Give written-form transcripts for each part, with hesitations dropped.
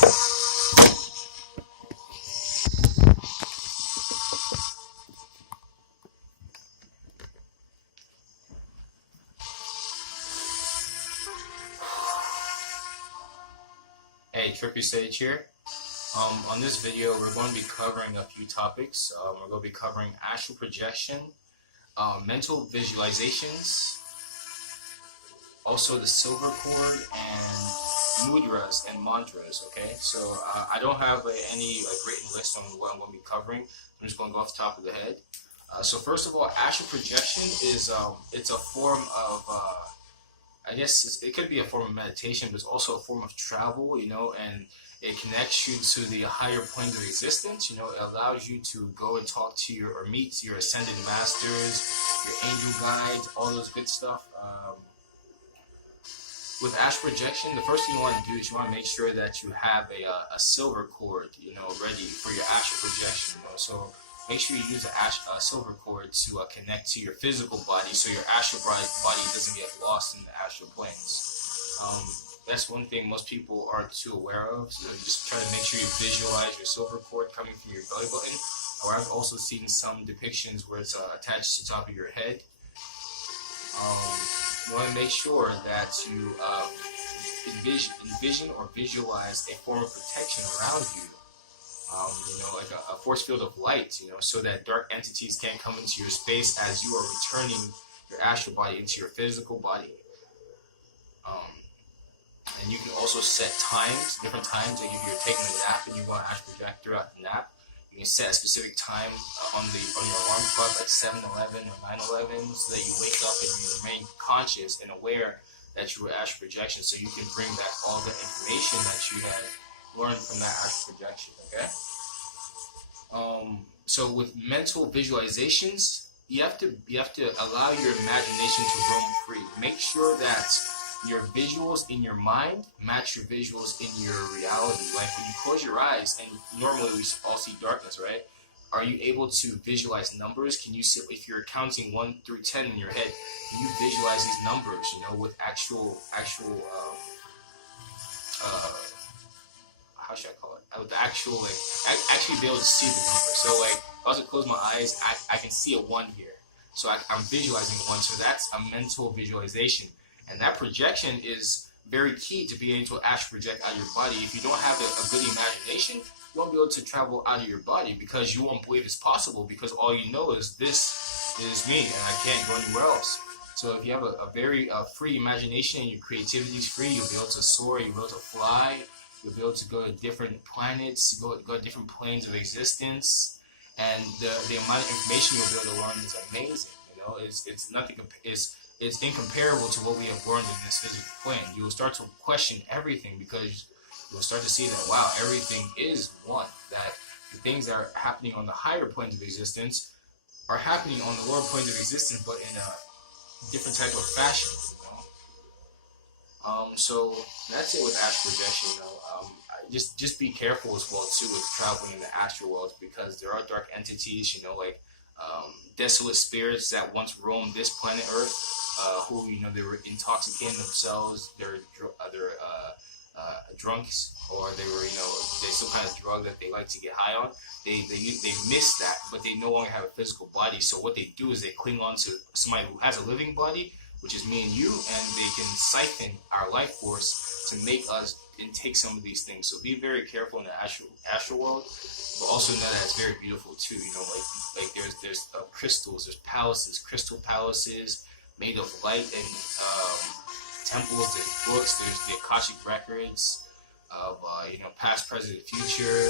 Hey, Trippy Sage here. On this video, we're going to be covering a few topics. We're going to be covering astral projection, mental visualizations, also the silver cord, and mudras and mantras. Okay, so I don't have any written list on what I'm going to be covering. I'm just going to go off the top of the head. So first of all, astral projection is it's a form of I guess it could be a form of meditation, but it's also a form of travel, you know, and it connects you to the higher planes of existence. You know, it allows you to go and talk to your, or meet your ascended masters, your angel guides, all those good stuff. With astral projection, the first thing you want to do is you want to make sure that you have a silver cord, you know, ready for your astral projection. You know? So make sure you use a silver cord to connect to your physical body, so your astral body doesn't get lost in the astral planes. That's one thing most people aren't too aware of. So just try to make sure you visualize your silver cord coming from your belly button. Or I've also seen some depictions where it's attached to the top of your head. You want to make sure that you envision or visualize a form of protection around you. You know, like a force field of light, you know, so that dark entities can't come into your space as you are returning your astral body into your physical body. And you can also set times, different times. Like if you're taking a nap and you want to astral project throughout the nap, you can set a specific time on your alarm clock, like 7:11 or 9:11, so that you wake up and you remain conscious and aware that you were astral projection, so you can bring back all the information that you had learned from that astral projection. Okay. So with mental visualizations, you have to allow your imagination to roam free. Make sure that your visuals in your mind match your visuals in your reality. Like when you close your eyes, and normally we all see darkness, right? Are you able to visualize numbers? Can you see, if you're counting 1 through 10 in your head, can you visualize these numbers, you know, with actual how should I call it? With the actual, like, actually be able to see the numbers. So like, if I was to close my eyes, I can see a 1 here. So I'm visualizing a 1. So that's a mental visualization. And that projection is very key to being able to astral project out of your body. If you don't have a good imagination, you won't be able to travel out of your body, because you won't believe it's possible, because all you know is this is me and I can't go anywhere else. So if you have a very free imagination and your creativity is free, you'll be able to soar, you'll be able to fly, you'll be able to go to different planets, go to different planes of existence, and the amount of information you'll be able to learn is amazing. You know, it's incomparable to what we have learned in this physical plane. You will start to question everything, because you'll start to see that, wow, everything is one. That the things that are happening on the higher planes of existence are happening on the lower planes of existence, but in a different type of fashion. You know? So that's it with astral projection. You know, just be careful as well too with traveling in the astral world, because there are dark entities. You know, like desolate spirits that once roamed this planet Earth. Who, you know, they were intoxicating themselves, they're drunks, or they were, you know, there's some kind of drug that they like to get high on. They miss that, but they no longer have a physical body. So what they do is they cling on to somebody who has a living body, which is me and you, and they can siphon our life force to make us intake some of these things. So be very careful in the astral world, but also know that it's very beautiful too. You know, like there's crystals, there's palaces, crystal palaces made of light, and temples, there's books, there's the Akashic records of you know, past, present, and future.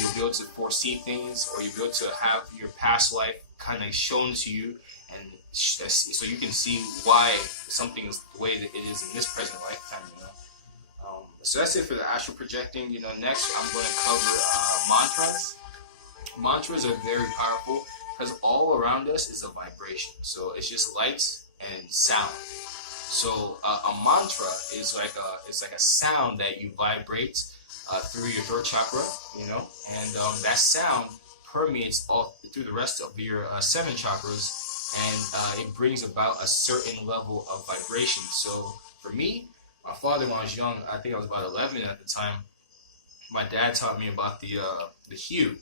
You'll be able to foresee things, or you'll be able to have your past life kind of shown to you, and so you can see why something is the way that it is in this present lifetime. You know. So that's it for the astral projecting. You know, next I'm going to cover mantras. Mantras are very powerful, because all around us is a vibration. So it's just light and sound. So a mantra is like a sound that you vibrate through your throat chakra, you know, and that sound permeates all through the rest of your 7 chakras, and it brings about a certain level of vibration. So for me, my father, when I was young, I think I was about 11 at the time, my dad taught me about the hue.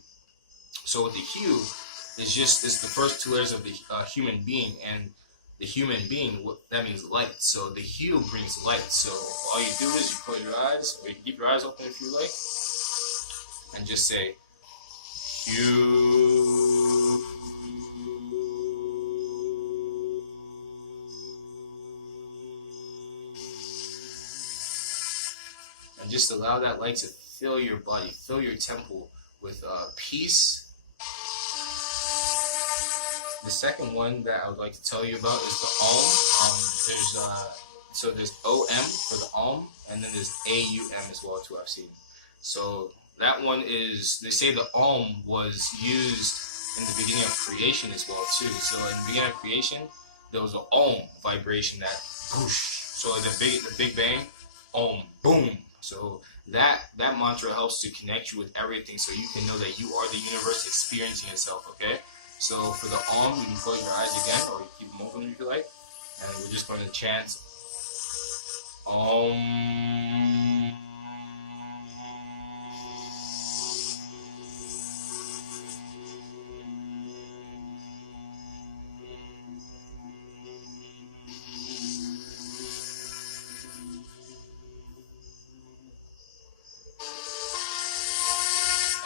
So with the hue, it's the first two layers of the human being, and the human being, that means light. So the hue brings light. So all you do is you close your eyes, or you keep your eyes open if you like, and just say hue. And just allow that light to fill your body, fill your temple with peace. The second one that I would like to tell you about is the Om. There's OM for the Om, and then there's AUM as well too, I've seen. So that one is, they say the Om was used in the beginning of creation as well too. So in the beginning of creation, there was an Om vibration, that boosh. So the Big Bang, Om, boom. So that mantra helps to connect you with everything, so you can know that you are the universe experiencing itself, okay? So for the Om, you can close your eyes again, or you keep them open if you like. And we're just going to chant Om.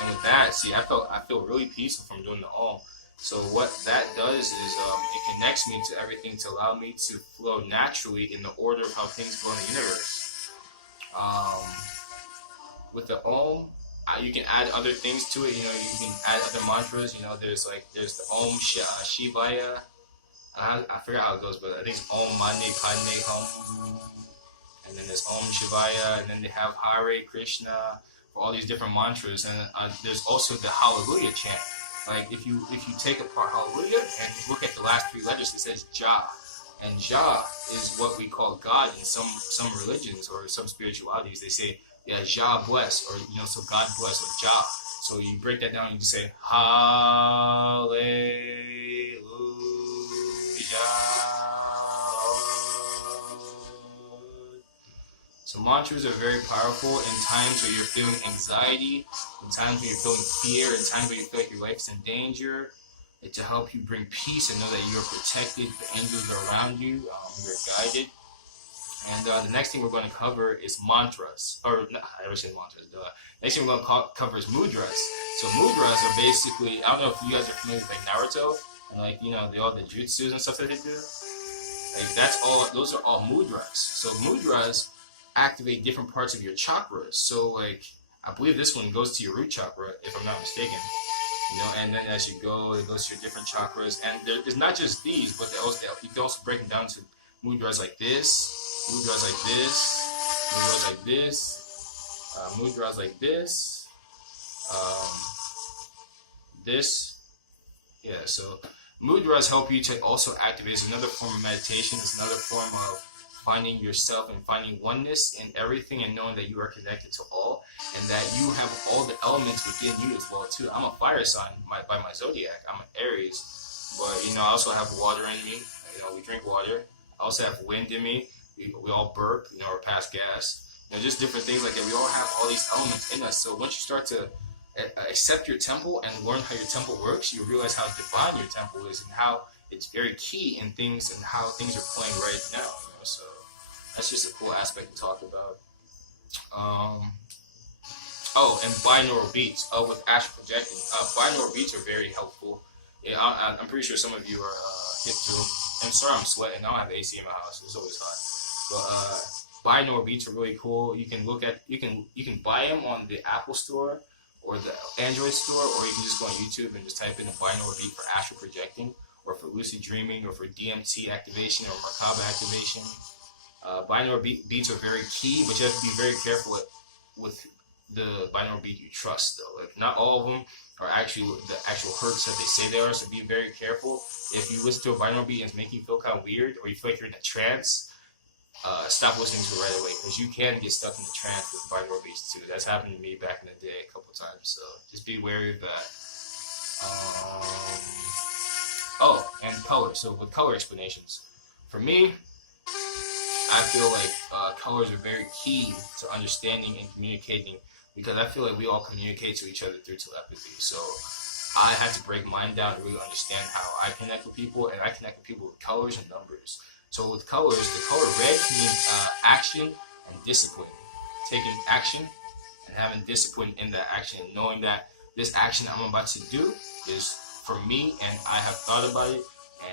And with that, see, I feel really peaceful from doing the Om. So what that does is it connects me to everything to allow me to flow naturally in the order of how things go in the universe. With the Om, you can add other things to it. You know, you can add other mantras. You know, there's the Om Shivaya. I forgot how it goes, but I think it's Om Mane Padme Hum. And then there's Om Shivaya, and then they have Hare Krishna for all these different mantras. And there's also the Hallelujah chant. Like if you take apart Hallelujah and you look at the last three letters, it says Jah, and Jah is what we call God in some religions or some spiritualities. They say, yeah, Jah bless, or so God bless, or Jah. So you break that down and you say Hallelujah. So mantras are very powerful in times where you're feeling anxiety, in times when you're feeling fear, in times where you feel like your life's in danger. It's to help you bring peace and know that you're protected, the angels are around you, you're guided. And the next thing we're going to cover is mantras. Or, no, I never said mantras. The next thing we're going to cover is mudras. So mudras are basically, I don't know if you guys are familiar with Naruto, and all the jutsus and stuff that they do. Those are all mudras. So mudras activate different parts of your chakras. So I believe this one goes to your root chakra, if I'm not mistaken. And then as you go, it goes to your different chakras. And it's not just these, but you can also break them down to mudras like this, mudras like this, mudras like this, mudras like this, this. Yeah, so mudras help you to also activate. It's another form of meditation. It's another form of finding yourself and finding oneness in everything, and knowing that you are connected to all, and that you have all the elements within you as well too. I'm a fire sign by my zodiac. I'm an Aries, but I also have water in me. We drink water. I also have wind in me. We all burp, or pass gas. Just different things like that. We all have all these elements in us. So once you start to accept your temple and learn how your temple works, you realize how divine your temple is and how it's very key in things and how things are playing right now. So that's just a cool aspect to talk about. And binaural beats with astral projecting. Binaural beats are very helpful. Yeah, I'm pretty sure some of you are hip to them. I'm sorry I'm sweating. I don't have AC in my house. It's always hot. But binaural beats are really cool. You can you can buy them on the Apple Store or the Android store, or you can just go on YouTube and just type in a binaural beat for astral projecting, or for lucid dreaming, or for DMT activation, or Merkaba activation. Binaural beats are very key, but you have to be very careful with the binaural beat you trust, though. Not all of them are actually the actual hertz that they say they are, so be very careful. If you listen to a binaural beat and it's making you feel kind of weird, or you feel like you're in a trance, stop listening to it right away, because you can get stuck in the trance with binaural beats too. That's happened to me back in the day a couple times, so just be wary of that. And color. So with color explanations, for me, I feel like colors are very key to understanding and communicating, because I feel like we all communicate to each other through telepathy. So I had to break mine down to really understand how I connect with people, and I connect with people with colors and numbers. So with colors, the color red can mean action and discipline. Taking action and having discipline in that action, knowing that this action I'm about to do is for me and I have thought about it,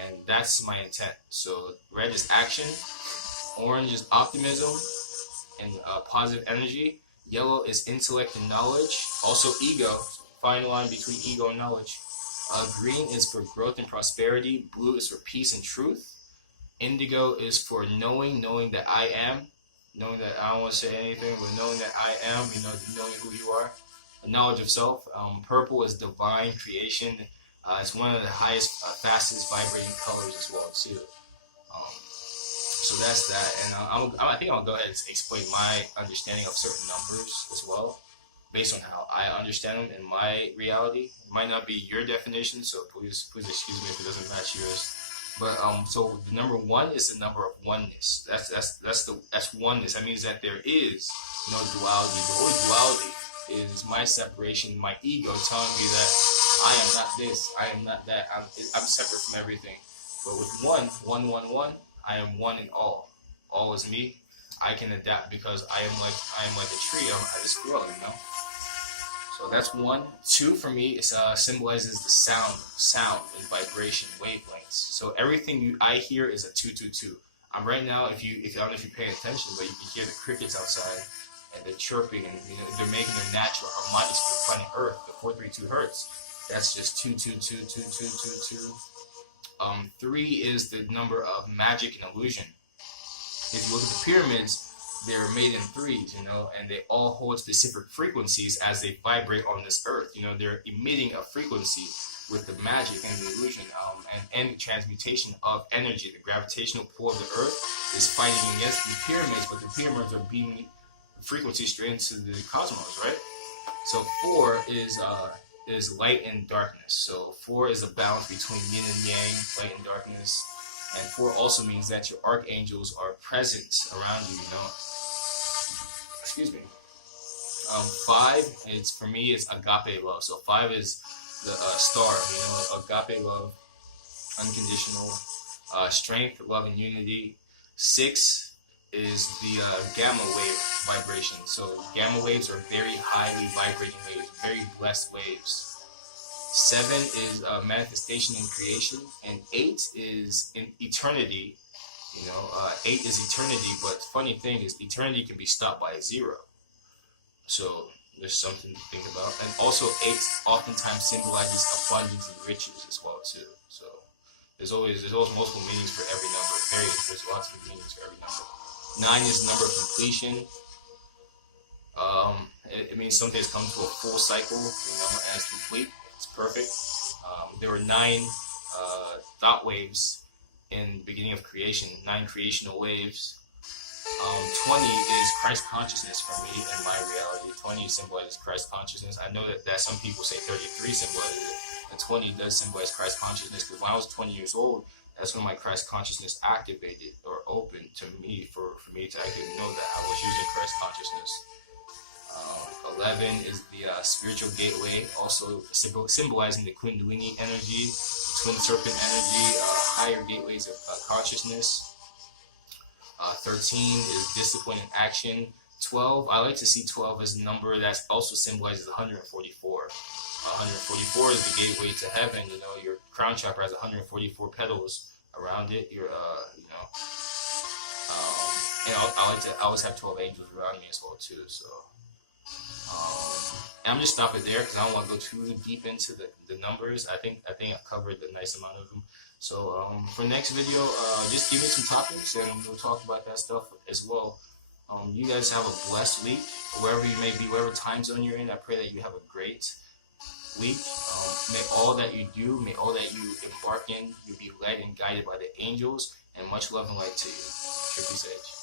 and that's my intent. So red is action, orange is optimism and positive energy, yellow is intellect and knowledge, also ego, fine line between ego and knowledge. Green is for growth and prosperity, blue is for peace and truth, indigo is for knowing that I am, knowing that I don't want to say anything, but knowing that I am, knowing who you are, knowledge of self. Purple is divine creation. It's one of the highest, fastest vibrating colors as well too. So that's that, and I think I'll go ahead and explain my understanding of certain numbers as well, based on how I understand them in my reality. It might not be your definition, so please excuse me if it doesn't match yours. But so the number 1 is the number of oneness. That's oneness. That means that there is no duality. The only duality is my separation, my ego telling me that I am not this, I am not that. I'm separate from everything. But with one, I am one in all. All is me. I can adapt because I am like a tree. I just grow, So that's 1. 2 for me is symbolizes the sound and vibration, wavelengths. So everything I hear is a 222. Right now, if I don't know if you're paying attention, but you can hear the crickets outside and they're chirping, and they're making their natural harmonics for the planet Earth, the 432 hertz. That's just 2222222. 3 is the number of magic and illusion. If you look at the pyramids, they're made in 3s, and they all hold specific frequencies as they vibrate on this earth. They're emitting a frequency with the magic and the illusion, and the transmutation of energy. The gravitational pull of the earth is fighting against the pyramids, but the pyramids are beaming frequency straight into the cosmos, right? So 4 is light and darkness. So 4 is a balance between yin and yang, light and darkness. And 4 also means that your archangels are present around you, Excuse me. 5, for me, it's agape love. So 5 is the star, agape love, unconditional, strength, love, and unity. 6 is the gamma wave vibration. So gamma waves are very highly vibrating waves, very blessed waves. 7 is manifestation and creation, and 8 is in eternity. 8 is eternity, but funny thing is eternity can be stopped by a 0. So there's something to think about. And also 8 oftentimes symbolizes abundance and riches as well too. So there's always multiple meanings for every number. There's lots of meanings for every number. 9 is the number of completion. It means something has come to a full cycle, and it's complete. It's perfect. There were 9 thought waves in the beginning of creation, 9 creational waves. 20 is Christ consciousness for me in my reality. 20 symbolizes Christ consciousness. I know that some people say 33 symbolizes it, and 20 does symbolize Christ consciousness, because when I was 20 years old, that's when my Christ consciousness activated or opened to me for me to actually know that I was using Christ consciousness. 11 is the spiritual gateway, also symbolizing the Kundalini energy, twin serpent energy, higher gateways of consciousness. 13 is discipline and action. 12, I like to see 12 as a number that also symbolizes 144. 144 is the gateway to heaven. Your crown chakra has 144 petals around it. And I always have 12 angels around me as well too. So, and I'm just stopping there because I don't want to go too deep into the numbers. I think I covered a nice amount of them. So for next video, just give me some topics and we'll talk about that stuff as well. You guys have a blessed week, wherever you may be, whatever time zone you're in. I pray that you have a great week. May all that you do, may all that you embark in, you be led and guided by the angels, and much love and light to you. Trippy Sage.